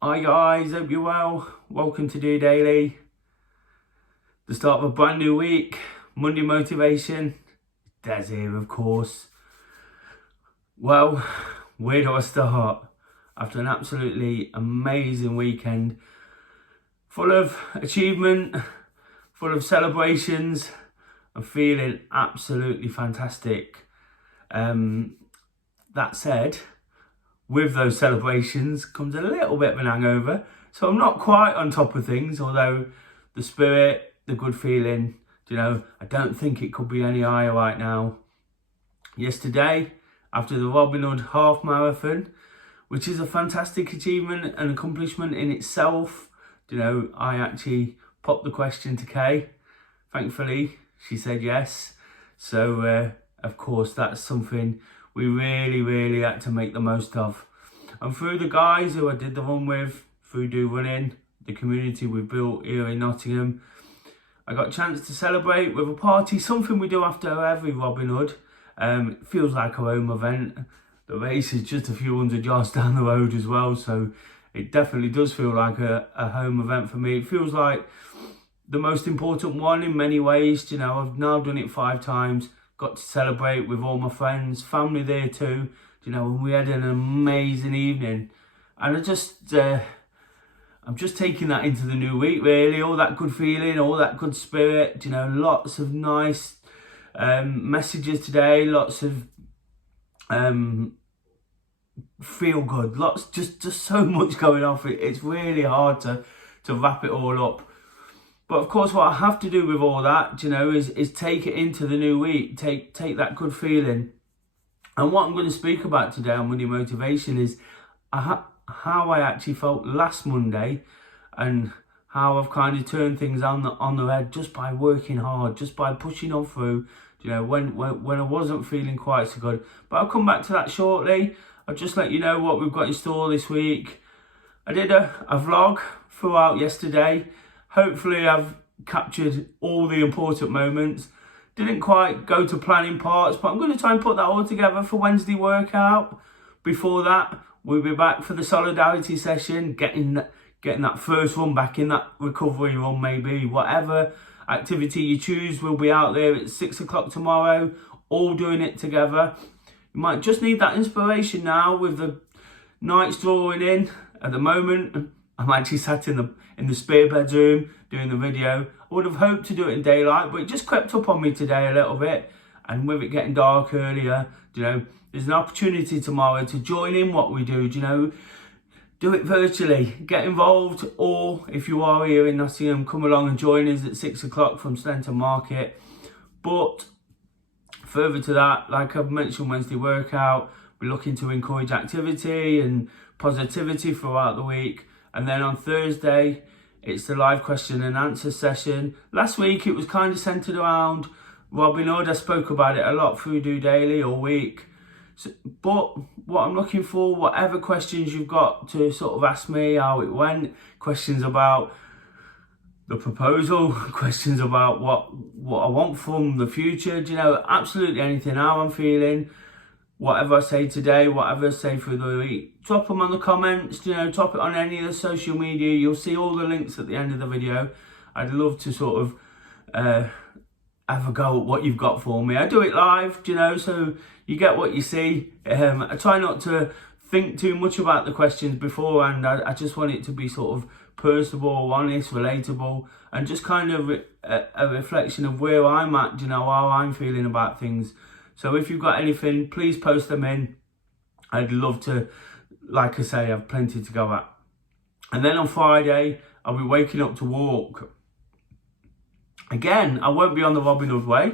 Hi guys, hope you're well. Welcome to DOdaily. The start of a brand new week. Monday motivation. Des here, of course. Well, where do I start? After an absolutely amazing weekend, full of achievement, full of celebrations, I'm feeling absolutely fantastic. That said, with those celebrations comes a little bit of an hangover. So I'm not quite on top of things, although the spirit, the good feeling, I don't think it could be any higher right now. Yesterday, after the Robin Hood half marathon, which is a fantastic achievement and accomplishment in itself, I actually popped the question to Kay. Thankfully, she said yes. So, of course, that's something we really had to make the most of. And through the guys who I did the run with, through Do Running, the community we've built here in Nottingham, I got a chance to celebrate with a party, something we do after every Robin Hood. It feels like a home event. The race is just a few hundred yards down the road as well, so it definitely does feel like a home event for me. It feels like the most important one in many ways. I've now done it 5 times. Got to celebrate with all my friends, family there too, and we had an amazing evening. And I'm just taking that into the new week, really. All that good feeling, all that good spirit, lots of nice messages today, lots of feel good, just so much going off. It's really hard to wrap it all up. But of course, what I have to do with all that, is take it into the new week, take that good feeling. And what I'm going to speak about today on Monday Motivation is how I actually felt last Monday and how I've kind of turned things on the head just by working hard, just by pushing on through, when I wasn't feeling quite so good. But I'll come back to that shortly. I'll just let you know what we've got in store this week. I did a vlog throughout yesterday. Hopefully I've captured all the important moments. Didn't quite go to planning parts, but I'm going to try and put that all together for Wednesday workout. Before that, we'll be back for the solidarity session, getting that first run back in, that recovery run maybe, whatever activity you choose. We'll be out there at 6 o'clock tomorrow, all doing it together. You might just need that inspiration now with the nights drawing in. At the moment, I'm actually sat in the spare bedroom doing the video. I would have hoped to do it in daylight, but it just crept up on me today a little bit. And with it getting dark earlier, there's an opportunity tomorrow to join in what we do, do it virtually, get involved, or if you are here in Nottingham, come along and join us at 6 o'clock from Stenton Market. But further to that, like I've mentioned, Wednesday workout, we're looking to encourage activity and positivity throughout the week. And then on Thursday, it's the live question and answer session. Last week, it was kind of centered around Robin Hood. I spoke about it a lot through DOdaily all week. But what I'm looking for, whatever questions you've got to sort of ask me how it went, questions about the proposal, questions about what I want from the future, absolutely anything, how I'm feeling, whatever I say today, whatever I say through the week, drop them on the comments, drop it on any of the social media. You'll see all the links at the end of the video. I'd love to sort of have a go at what you've got for me. I do it live, so you get what you see. I try not to think too much about the questions beforehand. I just want it to be sort of personable, honest, relatable, and just kind of a reflection of where I'm at, how I'm feeling about things. So if you've got anything, please post them in. I'd love to, like I say, have plenty to go at. And then on Friday, I'll be waking up to walk. Again, I won't be on the Robin Hood way.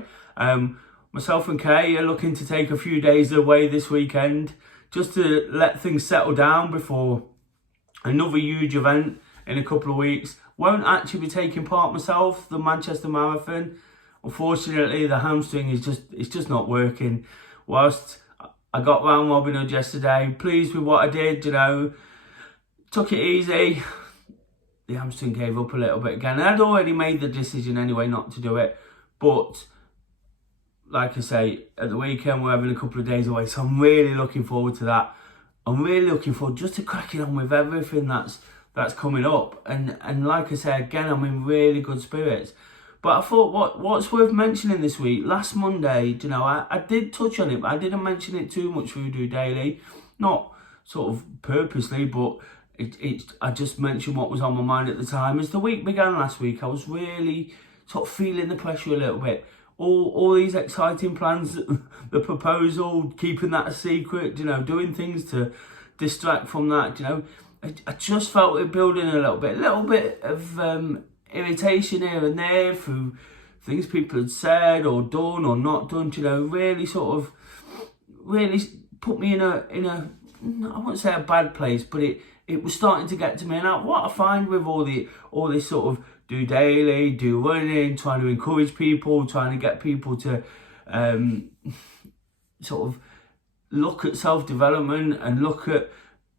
Myself and Kay are looking to take a few days away this weekend just to let things settle down before another huge event in a couple of weeks. Won't actually be taking part myself, the Manchester Marathon. Unfortunately, the hamstring is just not working. Whilst I got round Robin Hood yesterday, pleased with what I did, took it easy. The hamstring gave up a little bit again. I'd already made the decision anyway not to do it. But like I say, at the weekend we're having a couple of days away, so I'm really looking forward to that. I'm really looking forward just to cracking on with everything that's that's coming up. And like I said, again, I'm in really good spirits. But I thought what's worth mentioning this week, last Monday, you know, I did touch on it, but I didn't mention it too much through DOdaily. Not sort of purposely, but I just mentioned what was on my mind at the time. As the week began last week, I was really sort of feeling the pressure a little bit. All these exciting plans, the proposal, keeping that a secret, you know, doing things to distract from that, you know. I just felt it building a little bit of irritation here and there through things people had said or done or not done, you know, really put me in a I won't say a bad place, but it was starting to get to me. And what I find with all this sort of DOdaily, do running, trying to encourage people, trying to get people to sort of look at self-development and look at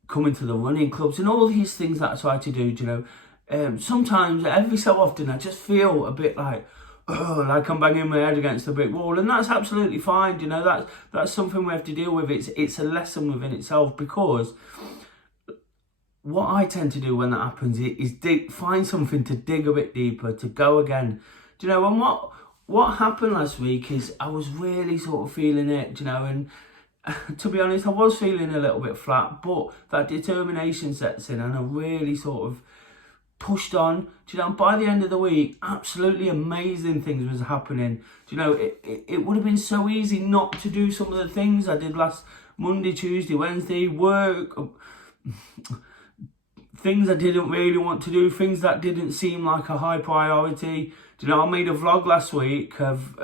coming to the running clubs and all these things that I try to do, you know, sometimes every so often I just feel a bit like I'm banging my head against the brick wall, and that's absolutely fine. You know, that's something we have to deal with. It's a lesson within itself, because what I tend to do when that happens is find something to dig a bit deeper, to go again. Do you know, and what happened last week is I was really sort of feeling it, you know, and to be honest, I was feeling a little bit flat, but that determination sets in and I really sort of pushed on. Do you know, by the end of the week, absolutely amazing things was happening. Do you know, it would have been so easy not to do some of the things I did last Monday, Tuesday, Wednesday, work, things I didn't really want to do, things that didn't seem like a high priority. Do you know, I made a vlog last week of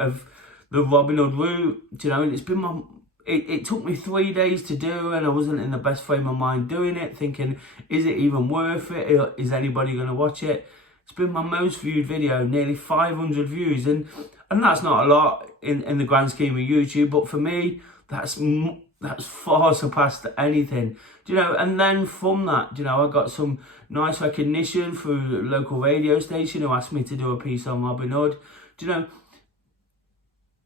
the Robin Hood route, do you know, and it's been it took me 3 days to do, and I wasn't in the best frame of mind doing it, thinking, is it even worth it? Is anybody going to watch it? It's been my most viewed video, nearly 500 views, and that's not a lot in the grand scheme of YouTube, but for me, that's far surpassed anything. Do you know, and then from that, you know, I got some nice recognition through a local radio station who asked me to do a piece on Robin Hood. Do you know,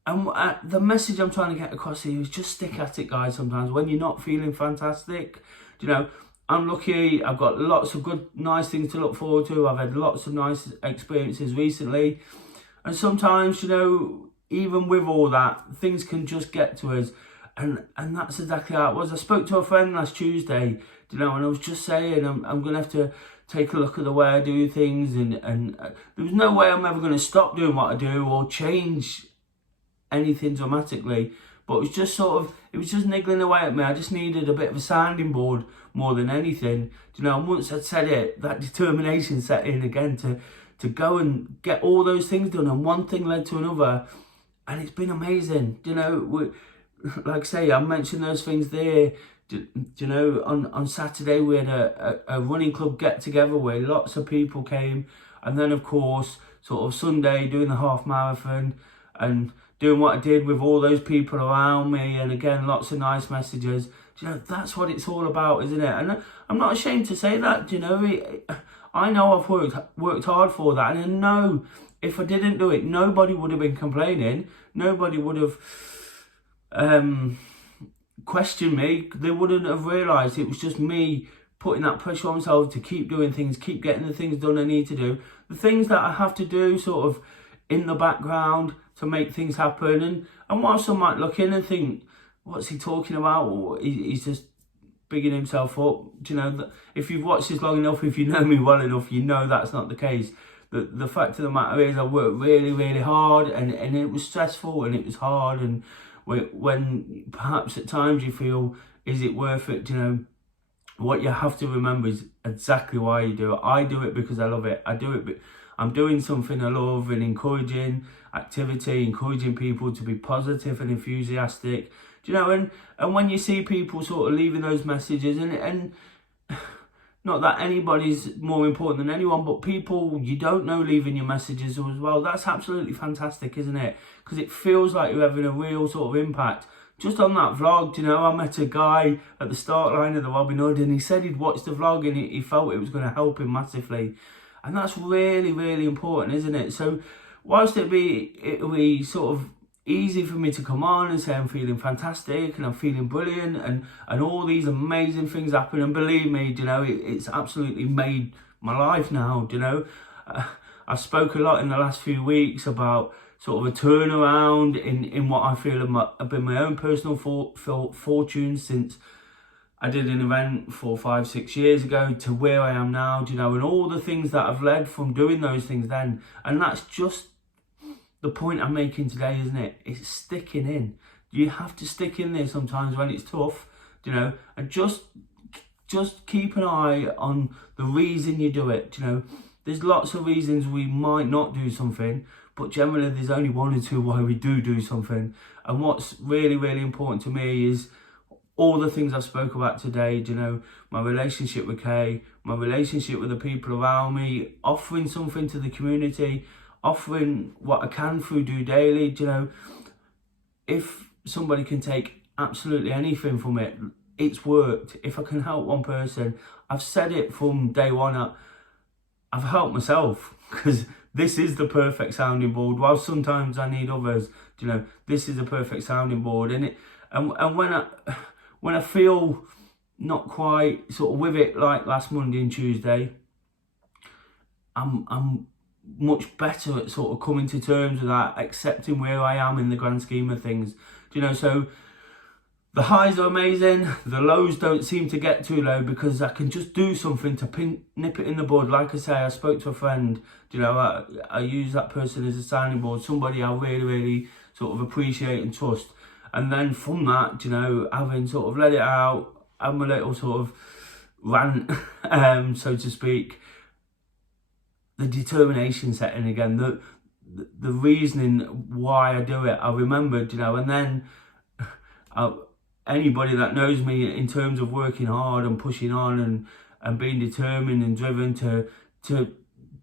and the message I'm trying to get across here is just stick at it, guys. Sometimes when you're not feeling fantastic, you know, I'm lucky. I've got lots of good, nice things to look forward to. I've had lots of nice experiences recently. And sometimes, you know, even with all that, things can just get to us. And that's exactly how it was. I spoke to a friend last Tuesday, you know, and I was just saying, I'm going to have to take a look at the way I do things. And there was no way I'm ever going to stop doing what I do or change anything dramatically, but it was just niggling away at me. I just needed a bit of a sounding board more than anything, you know. And once I'd said it, that determination set in again to go and get all those things done, and one thing led to another, and it's been amazing. You know, like I say, I mentioned those things there. You know, on Saturday we had a running club get together where lots of people came, and then of course sort of Sunday doing the half marathon and doing what I did with all those people around me, and again, lots of nice messages. You know, that's what it's all about, isn't it? And I'm not ashamed to say that, you know. I know I've worked hard for that, and I know if I didn't do it, nobody would have been complaining. Nobody would have questioned me. They wouldn't have realised it was just me putting that pressure on myself to keep doing things, keep getting the things done I need to do. The things that I have to do sort of in the background to make things happen. And while some might look in and think, what's he talking about? Or he's just bigging himself up. Do you know, if you've watched this long enough, if you know me well enough, you know that's not the case. The fact of the matter is I worked really, really hard, and it was stressful and it was hard. And when perhaps at times you feel, is it worth it? You know, what you have to remember is exactly why you do it. I do it because I love it. I do it I'm doing something I love, and encouraging activity, encouraging people to be positive and enthusiastic. Do you know, and when you see people sort of leaving those messages, and not that anybody's more important than anyone, but people you don't know leaving your messages as well, that's absolutely fantastic, isn't it? Because it feels like you're having a real sort of impact. Just on that vlog, you know, I met a guy at the start line of the Robin Hood, and he said he'd watched the vlog and he felt it was going to help him massively. And that's really, really important, isn't it? So whilst it be sort of easy for me to come on and say I'm feeling fantastic and I'm feeling brilliant and all these amazing things happen. And believe me, you know, it's absolutely made my life now, you know. I spoke a lot in the last few weeks about sort of a turnaround in what I feel have been my own personal fortune since I did an event 4, 5, 6 years ago to where I am now, you know, and all the things that I've led from doing those things then. And that's just the point I'm making today, isn't it? It's sticking in. You have to stick in there sometimes when it's tough, you know, and just keep an eye on the reason you do it, you know. There's lots of reasons we might not do something, but generally there's only 1 or 2 why we do something. And what's really, really important to me is all the things I've spoke about today, you know, my relationship with Kay, my relationship with the people around me, offering something to the community, offering what I can through DOdaily, you know. If somebody can take absolutely anything from it, it's worked. If I can help one person, I've said it from day one, I've helped myself, because this is the perfect sounding board. While sometimes I need others, you know, this is the perfect sounding board. And when I feel not quite sort of with it, like last Monday and Tuesday, I'm much better at sort of coming to terms with that, accepting where I am in the grand scheme of things. You know, so the highs are amazing, the lows don't seem to get too low because I can just do something to nip it in the bud. Like I say, I spoke to a friend, you know, I use that person as a sounding board, somebody I really, really sort of appreciate and trust. And then from that, you know, having sort of let it out, having a little sort of rant, so to speak, the determination setting again, the reasoning why I do it, I remembered, you know. And then anybody that knows me in terms of working hard and pushing on and being determined and driven to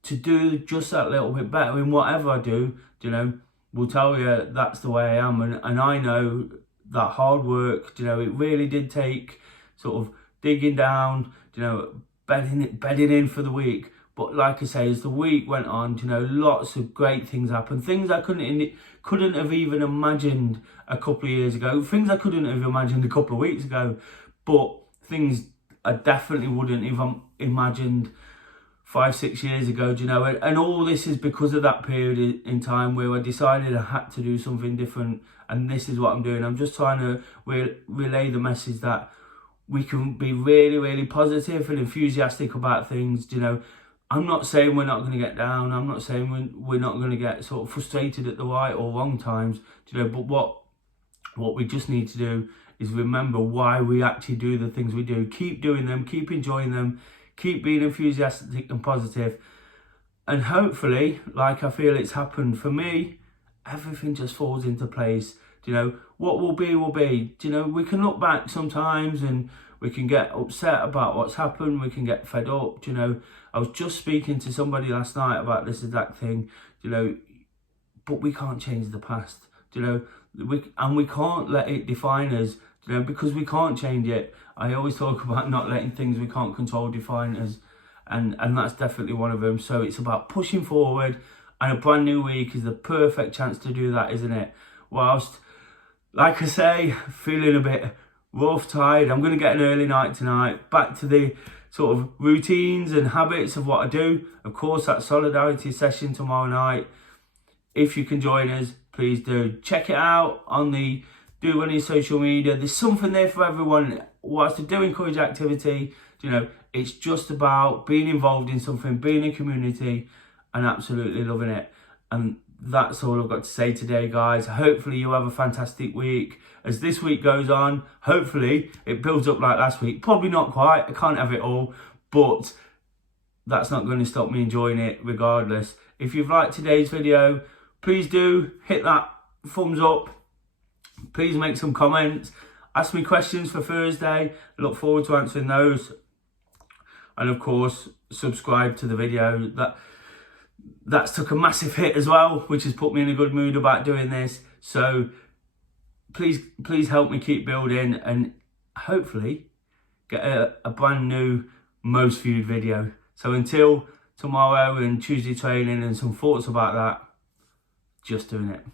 do just that little bit better in whatever I do, you know, will tell you that's the way I am. And I know that hard work, you know, it really did take sort of digging down, you know, bedding in for the week. But like I say, as the week went on, you know, lots of great things happened. Things I couldn't have even imagined a couple of years ago. Things I couldn't have imagined a couple of weeks ago. But things I definitely wouldn't have imagined 5, 6 years ago, you know. And all this is because of that period in time where I decided I had to do something different. And this is what I'm doing. I'm just trying to relay the message that we can be really, really positive and enthusiastic about things, you know. I'm not saying we're not going to get down. I'm not saying we're not going to get sort of frustrated at the right or wrong times, you know. But what we just need to do is remember why we actually do the things we do. Keep doing them, keep enjoying them, keep being enthusiastic and positive. And hopefully, like I feel it's happened for me, everything just falls into place. You know, what will be will be. You know, we can look back sometimes and we can get upset about what's happened. We can get fed up, you know. I was just speaking to somebody last night about this exact thing, you know, but we can't change the past, you know, we can't let it define us, you know, because we can't change it. I always talk about not letting things we can't control define us, and that's definitely one of them. So it's about pushing forward, and a brand new week is the perfect chance to do that, isn't it? Whilst, like I say, feeling a bit rough, tired, I'm going to get an early night tonight, back to the sort of routines and habits of what I do. Of course, that solidarity session tomorrow night. If you can join us, please do. Check it out on the DOdaily social media. There's something there for everyone. Whilst I do encourage activity, you know, it's just about being involved in something, being a community, and absolutely loving it. And that's all I've got to say today, guys. Hopefully you have a fantastic week. As this week goes on, hopefully it builds up like last week. Probably not quite, I can't have it all, but that's not going to stop me enjoying it regardless. If you've liked today's video, please do hit that thumbs up. Please make some comments. Ask me questions for Thursday. I look forward to answering those. And of course, subscribe to the video. That's took a massive hit as well, which has put me in a good mood about doing this. So please help me keep building and hopefully get a brand new most viewed video. So until tomorrow and Tuesday training and some thoughts about that, just doing it.